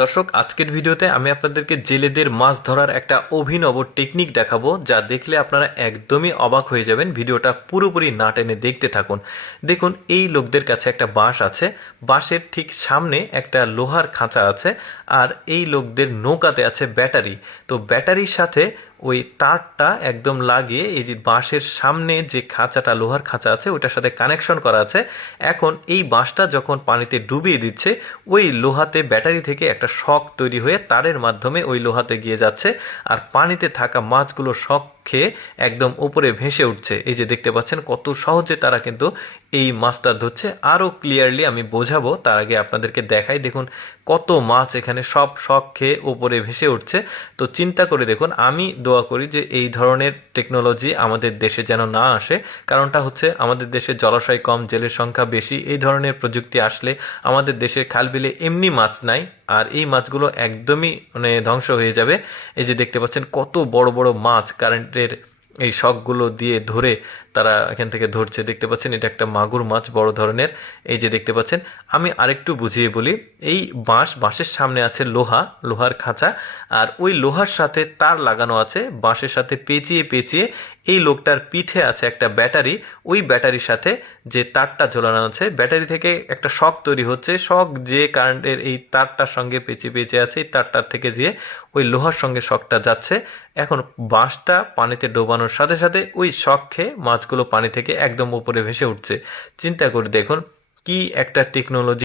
দর্শক, আজকের ভিডিওতে আমি আপনাদেরকে জেলেদের মাছ ধরার একটা অভিনব টেকনিক দেখাবো, যা দেখলে আপনারা একদমই অবাক হয়ে যাবেন। ভিডিওটা পুরোপুরি না টেনে দেখতে থাকুন। দেখুন, এই লোকদের কাছে একটা বাঁশ আছে, বাঁশের ঠিক সামনে একটা লোহার খাঁচা আছে, আর এই লোকদের নৌকাতে আছে ব্যাটারি। তো ব্যাটারির সাথে ওই তারটা একদম লাগিয়ে এই যে বাঁশের সামনে যে খাঁচাটা, লোহার খাঁচা আছে, ওইটার সাথে কানেকশন করা আছে। এখন এই বাঁশটা যখন পানিতে ডুবিয়ে দিচ্ছে, ওই লোহাতে ব্যাটারি থেকে একটা শক তৈরি হয়ে তারের মাধ্যমে ওই লোহাতে গিয়ে যাচ্ছে, আর পানিতে থাকা মাছগুলো শক খেয়ে একদম উপরে ভেসে উঠছে। এই যে দেখতে পাচ্ছেন কত সহজে তারা কিন্তু এই মাছটা ধরছে। আরও ক্লিয়ারলি আমি বোঝাবো, তার আগে আপনাদেরকে দেখাই। দেখুন কত মাছ এখানে সব শক খেয়ে উপরে ভেসে উঠছে। তো চিন্তা করে দেখুন, আমি দোয়া করি যে এই ধরনের টেকনোলজি আমাদের দেশে যেন না আসে। কারণটা হচ্ছে, আমাদের দেশে জলাশয় কম, জেলের সংখ্যা বেশি। এই ধরনের প্রযুক্তি আসলে আমাদের দেশের খাল বিলে এমনি মাছ নাই, আর এই মাছগুলো একদমই ধ্বংস হয়ে যাবে। এই যে দেখতে পাচ্ছেন কত বড় বড় মাছ কারেন্টের এই শকগুলো দিয়ে ধরে তারা এখান থেকে ধরছে। দেখতে পাচ্ছেন এটা একটা মাগুর মাছ, বড় ধরনের। এই যে দেখতে পাচ্ছেন, আমি আরেকটু বুঝিয়ে বলি। এই বাঁশের সামনে আছে লোহার খাঁচা, আর ওই লোহার সাথে তার লাগানো আছে। বাঁশের সাথে পেঁচিয়ে পেঁচিয়ে এই লোকটার পিঠে আছে একটা ব্যাটারি। ওই ব্যাটারির সাথে যে তারটা ঝোলানো আছে, ব্যাটারি থেকে একটা শক তৈরি হচ্ছে। শক যে কারেন্টের এই তারটার সঙ্গে পেঁচিয়ে পেঁচিয়ে আছে, এই তারটার থেকে যে ওই লোহার সঙ্গে শকটা যাচ্ছে। এখন বাঁশটা পানিতে ডোবানোর সাথে সাথে ওই শক খেয়ে মাছগুলো পানি থেকে একদম উপরে ভেসে উঠছে। চিন্তা করে দেখুন কি একটা টেকনোলজি।